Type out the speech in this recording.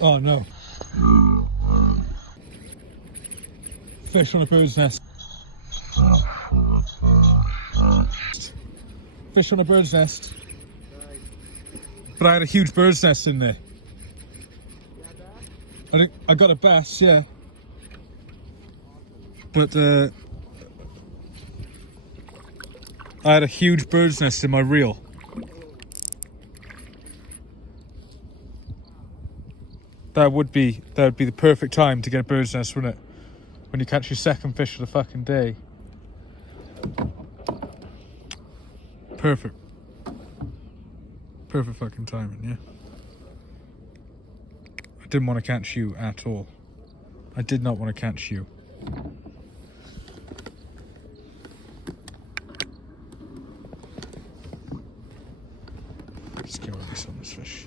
Oh no. Fish on a bird's nest. Fish on a bird's nest. But I had a huge bird's nest in there. I got a bass, yeah. But I had a huge bird's nest in my reel. That would be the perfect time to get a bird's nest, wouldn't it? When you catch your second fish of the fucking day. Perfect. Perfect fucking timing, yeah. I didn't want to catch you at all. I did not want to catch you. Just get release on this fish.